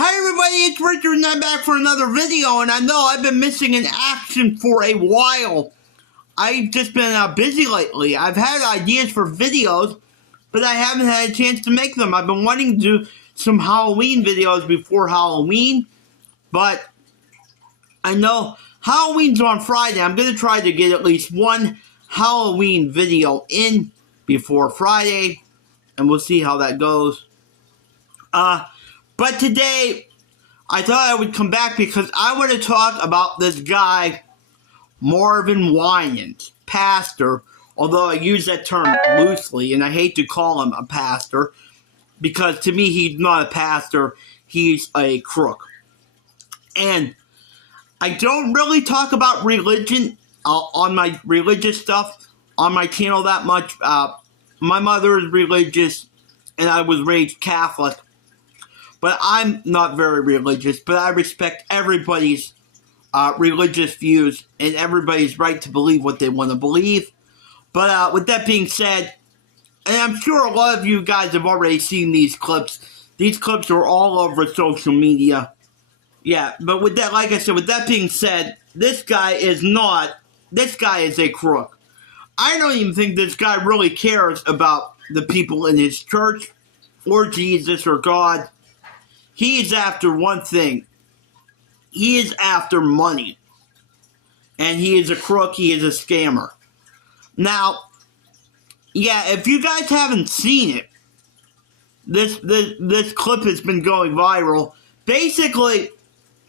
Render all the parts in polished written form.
Hi everybody, it's Richard and I'm back for another video, and I know I've been missing in action for a while. I've just been busy lately. I've had ideas for videos, but I haven't had a chance to make them. I've been wanting to do some Halloween videos before Halloween, but I know Halloween's on Friday. I'm going to try to get at least one Halloween video in before Friday, and we'll see how that goes. But today, I thought I would come back because I want to talk about this guy, Marvin Winans, pastor, although I use that term loosely, and I hate to call him a pastor, because to me, he's not a pastor, he's a crook. And I don't really talk about religion on my religious stuff on my channel that much. My mother is religious, and I was raised Catholic. But I'm not very religious, but I respect everybody's religious views and everybody's right to believe what they want to believe. But with that being said, and I'm sure a lot of you guys have already seen these clips. These clips are all over social media. Yeah, but with that, like I said, with that being said, this guy is a crook. I don't even think this guy really cares about the people in his church or Jesus or God. He is after one thing. He is after money. And he is a crook. He is a scammer. Now, yeah, if you guys haven't seen it, this clip has been going viral. Basically,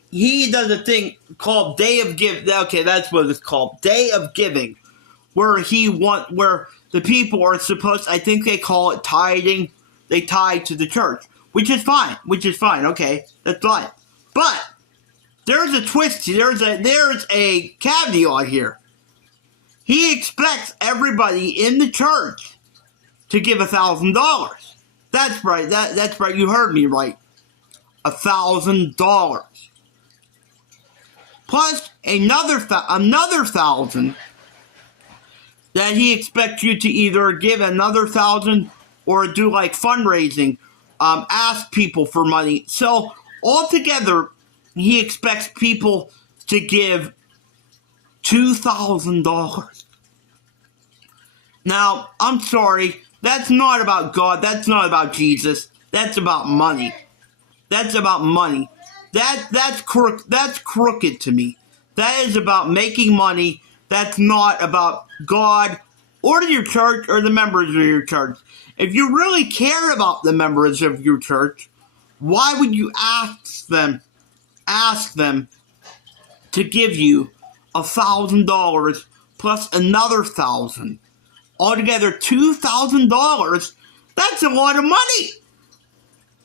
he does a thing called Day of Giving. Okay, that's what it's called. Day of Giving. Where the people are supposed, I think they call it tithing. They tithe to the church. Which is fine, okay, that's fine. But there's a twist, there's a caveat here. He expects everybody in the church to give $1,000. That's right, that's right, you heard me right. $1,000. Plus another $1,000 that he expects you to either give another $1,000 or do like fundraising. Ask people for money. So, altogether, he expects people to give $2,000. Now, I'm sorry, that's not about God, that's not about Jesus, that's about money. That's about money. That's crooked to me. That is about making money. That's not about God or your church or the members of your church. If you really care about the members of your church, why would you ask them to give you $1,000 plus another $1,000? Altogether $2,000, that's a lot of money.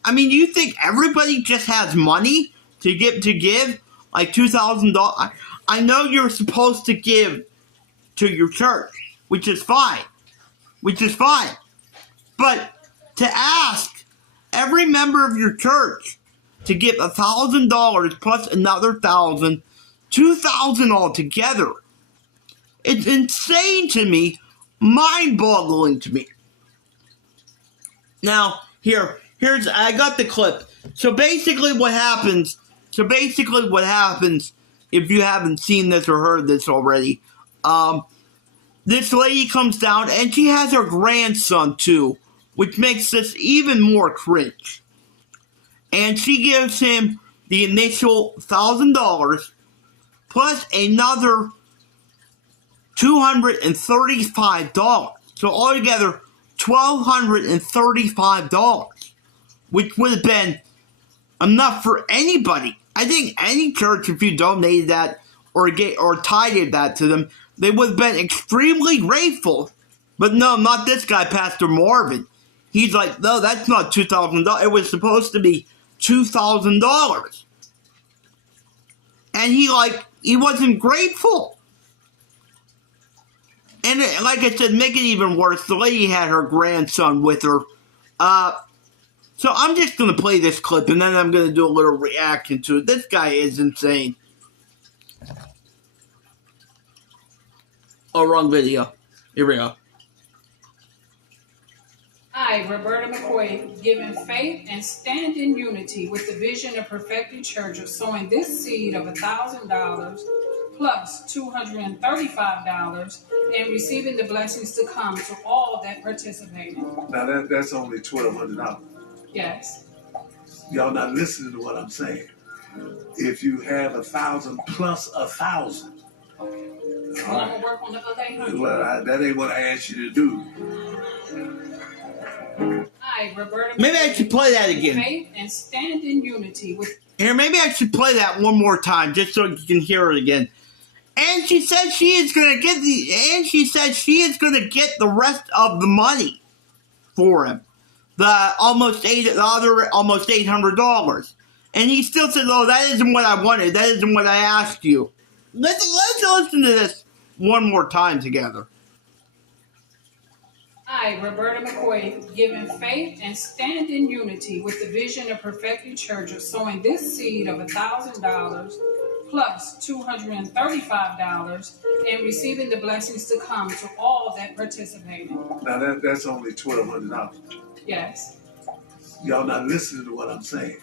I mean, you think everybody just has money to give like $2,000? I know you're supposed to give to your church, which is fine. But to ask every member of your church to give $1,000 plus another $1,000, $2,000 altogether, it's insane to me, mind-boggling to me. Now, I got the clip. So basically what happens, if you haven't seen this or heard this already, this lady comes down and she has her grandson too, which makes this even more cringe. And she gives him the initial $1,000 plus another $235. So altogether, $1,235, which would have been enough for anybody. I think any church, if you donated that or tithed that to them, they would have been extremely grateful. But no, not this guy, Pastor Marvin. He's like, no, that's not $2,000. It was supposed to be $2,000. And he wasn't grateful. And like I said, make it even worse, the lady had her grandson with her. So I'm just going to play this clip, and then I'm going to do a little reaction to it. This guy is insane. Oh, wrong video. Here we go. I, Roberta McCoy, given faith and stand in unity with the vision of perfecting church of sowing this seed of $1,000 plus $235 and receiving the blessings to come to all that participated. Now that's only $1,200. Yes. Y'all not listening to what I'm saying. If you have 1,000 plus 1,000. Okay. Well, I'm gonna work on the other 800. Well, that ain't what I asked you to do. I, Roberta, maybe I should play that again. Faith and stand in unity with. Here, maybe I should play that one more time just so you can hear it again. And she said she is going to get the rest of the money for him. The almost $800. And he still said, "Oh, that isn't what I wanted. That isn't what I asked you." Let's listen to this one more time together. I, Roberta McCoy, given faith and stand in unity with the vision of perfecting church of sowing this seed of $1,000 plus $235 and receiving the blessings to come to all that participated. Now that's only $1,200. Yes. Y'all not listening to what I'm saying.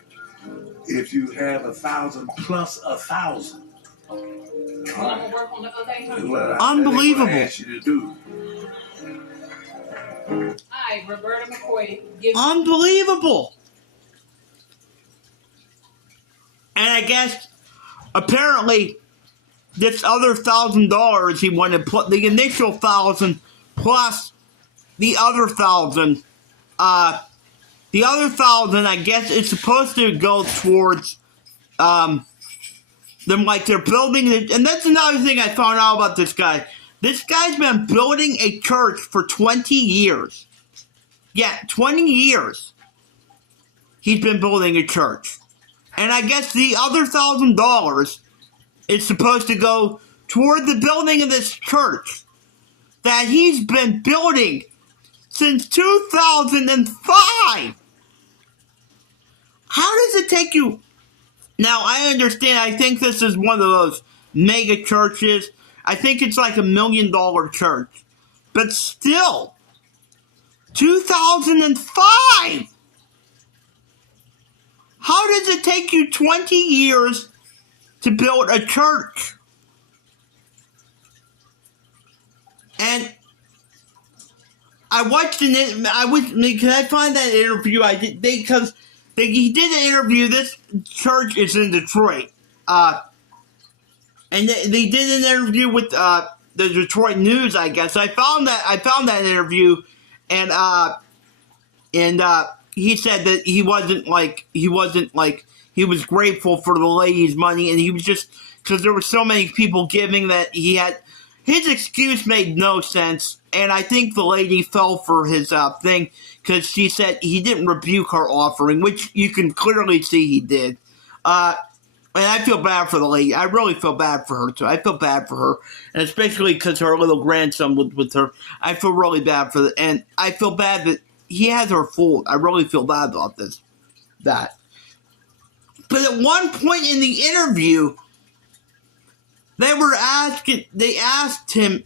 If you have 1,000 plus 1,000. Okay. Well, I'm gonna work on the other 800. Well, unbelievable. That ain't what I asked you to do. I, Roberta McCoy, unbelievable. And I guess apparently this other $1,000 he wanted to put the initial 1,000 plus the other 1,000. The other 1,000, I guess, is supposed to go towards them, like they're building it. And that's another thing I found out about this guy. This guy's been building a church for 20 years. Yeah, 20 years. He's been building a church. And I guess the other $1,000 is supposed to go toward the building of this church that he's been building since 2005. How does it take you? Now, I understand. I think this is one of those mega churches. I think it's like $1 million church. But still, 2005. How does it take you 20 years to build a church? And I watched because I find that interview because he did an interview. This church is in Detroit. And they did an interview with the Detroit News, I guess. I found that interview, and he said that he was grateful for the lady's money, and he was just because there were so many people giving that his excuse made no sense, and I think the lady fell for his thing because she said he didn't rebuke her offering, which you can clearly see he did. And I feel bad for the lady. I really feel bad for her, too. I feel bad for her. And especially because her little grandson was with her. I feel really bad for and I feel bad that he has her fooled. I really feel bad about that. But at one point in the interview, they asked him,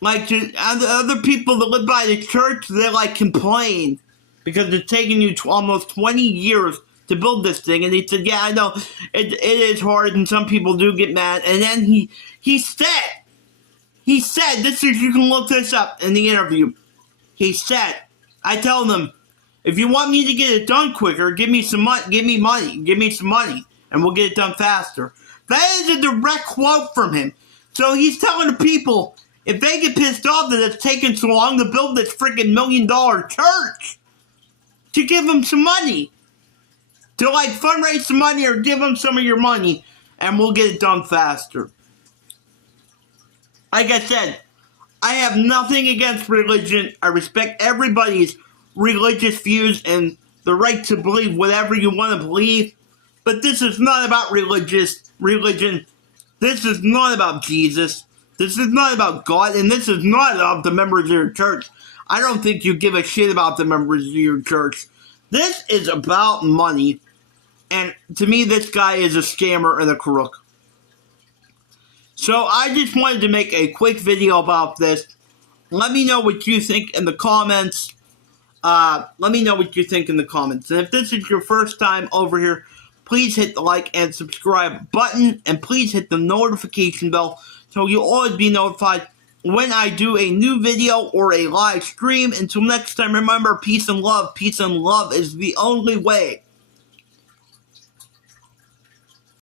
like, do other people that live by the church, they, like, complain because it's taking you almost 20 years to build this thing. And he said, yeah, I know, it is hard, and some people do get mad. And then he said, this is, you can look this up in the interview. He said, I tell them, if you want me to get it done quicker, give me some money, give me some money, and we'll get it done faster. That is a direct quote from him. So he's telling the people, if they get pissed off that it's taking so long to build this freaking $1 million church, to give them some money. To, like, fundraise some money or give them some of your money, and we'll get it done faster. Like I said, I have nothing against religion. I respect everybody's religious views and the right to believe whatever you want to believe. But this is not about religion. This is not about Jesus. This is not about God. And this is not about the members of your church. I don't think you give a shit about the members of your church. This is about money. And to me, this guy is a scammer and a crook. So I just wanted to make a quick video about this. let me know what you think in the comments. Let me know what you think in the comments. And if this is your first time over here, please hit the like and subscribe button, and please hit the notification bell so you'll always be notified when I do a new video or a live stream. Until next time, remember, peace and love. Peace and love is the only way